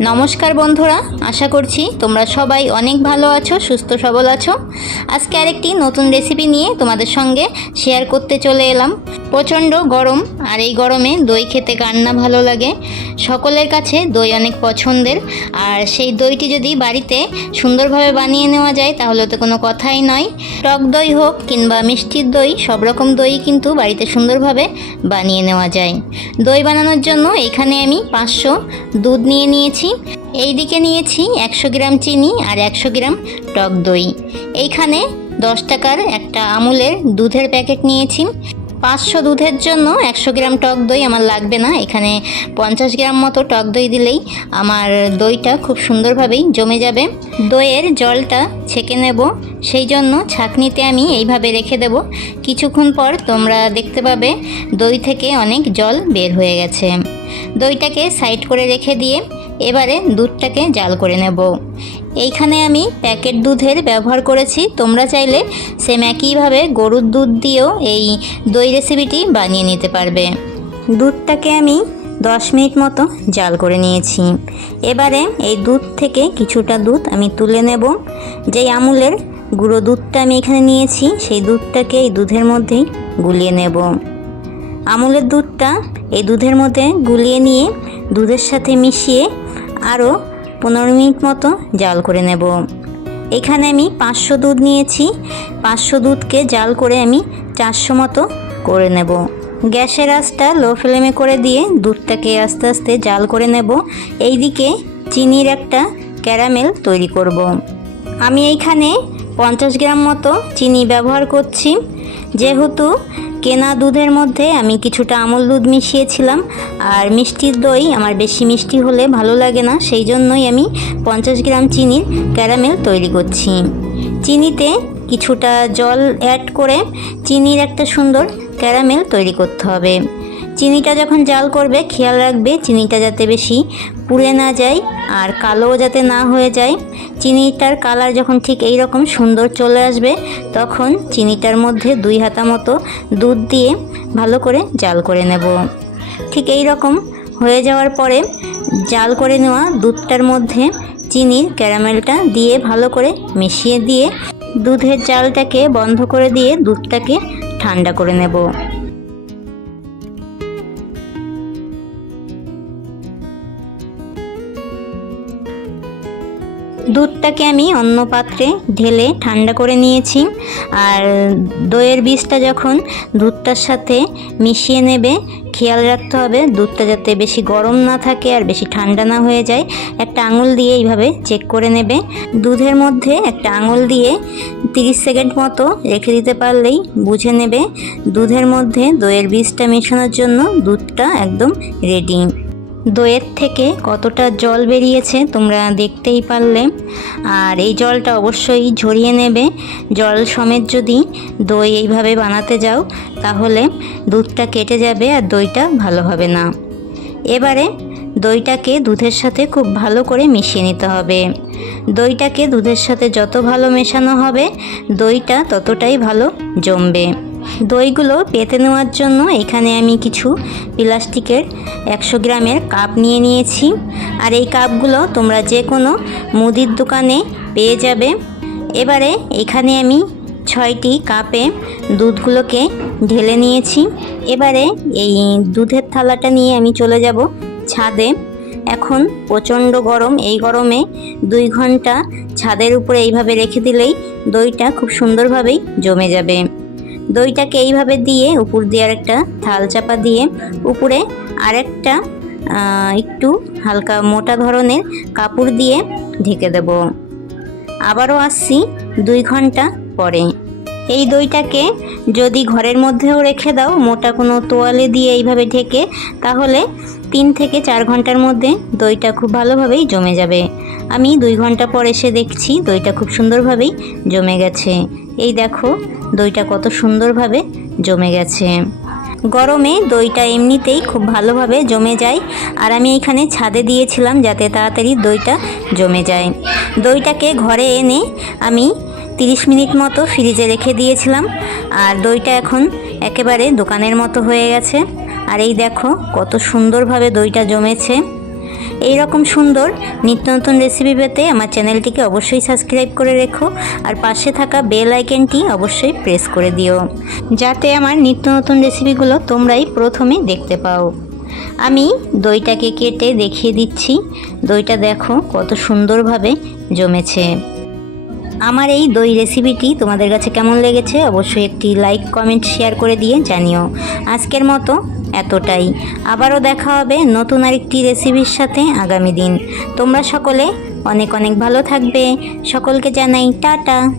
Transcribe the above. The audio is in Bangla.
নমস্কার বন্ধুরা, আশা করছি তোমরা সবাই অনেক ভালো আছো, সুস্থ সবল আছো। আজকে আরেকটি নতুন রেসিপি নিয়ে তোমাদের সঙ্গে শেয়ার করতে চলে এলাম। প্রচণ্ড গরম, আর এই গরমে দই খেতে কার না ভালো লাগে। সকলের কাছে দই অনেক পছন্দের, আর সেই দইটি যদি বাড়িতে সুন্দরভাবে বানিয়ে নেওয়া যায়, তাহলে তো কোনো কথাই নয়। টক দই হোক কিংবা মিষ্টির দই, সব রকম দই কিন্তু বাড়িতে সুন্দরভাবে বানিয়ে নেওয়া যায়। দই বানানোর জন্য এখানে আমি পাঁচশো দুধ নিয়ে নিয়েছি। এই দিকে নিয়েছি একশো গ্রাম চিনি আর একশো গ্রাম টক দই। এইখানে দশ টাকার একটা আমুলের দুধের প্যাকেট নিয়েছি। পাঁচশো দুধের জন্য একশো গ্রাম টক দই আমার লাগবে না। এখানে পঞ্চাশ গ্রাম মতো টক দই দিলেই আমার দইটা খুব সুন্দরভাবেই জমে যাবে। দইয়ের জলটা ছেঁকে নেব। সেই জন্য ছাঁকনিতে আমি এইভাবে রেখে দেব। কিছুক্ষণ পর তোমরা দেখতে পাবে দই থেকে অনেক জল বের হয়ে গেছে। দইটাকে সাইড করে রেখে দিয়ে এবারে দুধটাকে জাল করে নেব। এইখানে আমি প্যাকেট দুধের ব্যবহার করেছি। তোমরা চাইলে সেম একইভাবে গরুর দুধ দিয়েও এই দই রেসিপিটি বানিয়ে নিতে পারবে। দুধটাকে আমি দশ মিনিট মতো জাল করে নিয়েছি। এবারে এই দুধ থেকে কিছুটা দুধ আমি তুলে নেব। যেই আমুলের গুঁড়ো দুধটা আমি এখানে নিয়েছি, সেই দুধটাকে এই দুধের মধ্যেই গুলিয়ে নেব। আমুলের দুধটা এই দুধের মধ্যে গুলিয়ে নিয়ে দুধের সাথে মিশিয়ে আরও পনেরো মিনিট মতো জাল করে নেব। এখানে আমি পাঁচশো দুধ নিয়েছি। পাঁচশো দুধকে জাল করে আমি চারশো মতো করে নেব। গ্যাসের আঁচটা লো ফ্লেমে করে দিয়ে দুধটাকে আস্তে আস্তে জাল করে নেব। এইদিকে চিনির একটা ক্যারামেল তৈরি করব। আমি এইখানে পঞ্চাশ গ্রাম মতো চিনি ব্যবহার করছি। যেহেতু কেনা দুধের মধ্যে আমি কিছুটা আমল দুধ মিশিয়েছিলাম, আর মিষ্টির দই আমার বেশি মিষ্টি হলে ভালো লাগে না, সেই জন্যই আমি পঞ্চাশ গ্রাম চিনির ক্যারামেল তৈরি করছি। চিনিতে কিছুটা জল অ্যাড করে চিনির একটা সুন্দর ক্যারামেল তৈরি করতে হবে। চিনিটা যখন জাল করবে, খেয়াল রাখবে চিনিটা যাতে বেশি পুড়ে না যায় আর কালোও যাতে না হয়ে যায়। চিনিটার কালার যখন ঠিক এই রকম সুন্দর চলে আসবে, তখন চিনিটার মধ্যে দুই হাতা মতো দুধ দিয়ে ভালো করে জাল করে নেব। ঠিক এই রকম হয়ে যাওয়ার পরে জাল করে নেওয়া দুধটার মধ্যে চিনির ক্যারামেলটা দিয়ে ভালো করে মিশিয়ে দিয়ে দুধের জালটাকে বন্ধ করে দিয়ে দুধটাকে ঠান্ডা করে নেব। দুধটাকে আমি অন্য পাত্রে ঢেলে ঠান্ডা করে নিয়েছি। আর দইয়ের বীজটা যখন দুধটার সাথে মিশিয়ে নেবে, খেয়াল রাখতে হবে দুধটা যাতে বেশি গরম না থাকে আর বেশি ঠান্ডা না হয়ে যায়। একটা আঙুল দিয়ে এইভাবে চেক করে নেবে। দুধের মধ্যে একটা আঙুল দিয়ে 30 সেকেন্ড মতো রেখে দিতে পারলেই বুঝে নেবে দুধের মধ্যে দইয়ের বীজটা মেশানোর জন্য দুধটা একদম রেডি দইয়ের থেকে কতটা জল বেরিয়েছে তোমরা দেখতেই পারলে। আর এই জলটা অবশ্যই ঝরিয়ে নেবে। জল সমেত যদি দই এইভাবে বানাতে যাও, তাহলে দুধটা কেটে যাবে আর দইটা ভালো হবে না। এবারে দইটাকে দুধের সাথে খুব ভালো করে মিশিয়ে নিতে হবে। দইটাকে দুধের সাথে যত ভালো মেশানো হবে, দইটা ততটাই ভালো জমবে। দইগুলো পেতে নেওয়ার জন্য এখানে আমি কিছু প্লাস্টিকের একশো গ্রামের কাপ নিয়ে নিয়েছি। আর এই কাপগুলো তোমরা যে কোনো মুদির দোকানে পেয়ে যাবে। এবারে এখানে আমি ছয়টি কাপে দুধগুলোকে ঢেলে নিয়েছি। এবারে এই দুধের থালাটা নিয়ে আমি চলে যাব ছাদে। এখন প্রচণ্ড গরম, এই গরমে দুই ঘণ্টা ছাদের উপরে এইভাবে রেখে দিলেই দইটা খুব সুন্দরভাবেই জমে যাবে। দইটাকে এইভাবে দিয়ে উপর দিয়ে আরেকটা থাল চাপা দিয়ে উপরে আরেকটা একটু হালকা মোটা ধরনের কাপড় দিয়ে ঢেকে দেব। আবারও আসছি দুই ঘণ্টা পরে। এই দইটাকে যদি ঘরের মধ্যেও রেখে দাও, মোটা কোনো তোয়ালে দিয়ে এইভাবে ঢেকে, তাহলে তিন থেকে চার ঘণ্টার মধ্যে দইটা খুব ভালোভাবেই জমে যাবে। আমি দুই ঘণ্টা পর এসে দেখছি দইটা খুব সুন্দরভাবেই জমে গেছে। এই দেখো, দইটা কত সুন্দরভাবে জমে গেছে। গরমে দইটা এমনিতেই খুব ভালোভাবে জমে যায়, আর আমি এখানে ছাদে দিয়েছিলাম যাতে তাড়াতাড়ি দইটা জমে যায়। দইটাকে ঘরে এনে আমি তিরিশ মিনিট মতো ফ্রিজে রেখে দিয়েছিলাম। আর দইটা এখন একেবারে দোকানের মতো হয়ে গেছে। আর এই দেখো, কত সুন্দরভাবে দইটা জমেছে। এই রকম সুন্দর নিত্য নতুন রেসিপি পেতে আমার চ্যানেলটিকে অবশ্যই সাবস্ক্রাইব করে রেখো। আর পাশে থাকা বেল আইকনটি অবশ্যই প্রেস করে দিও, যাতে আমার নিত্য নতুন রেসিপিগুলো তোমরাই প্রথমে দেখতে পাও। আমি দইটাকে কেটে দেখিয়ে দিচ্ছি। দইটা দেখো, কত সুন্দরভাবে জমেছে। আমার এই দই রেসিপিটি তোমাদের কাছে কেমন লেগেছে অবশ্যই একটি লাইক কমেন্ট শেয়ার করে দিয়ে জানিও। আজকের মতো এতটাই। আবারও দেখা হবে নতুন আরেকটি রেসিপির সাথে আগামী দিন। তোমরা সকলে অনেক অনেক ভালো থাকবে। সকলকে জানাই টাটা।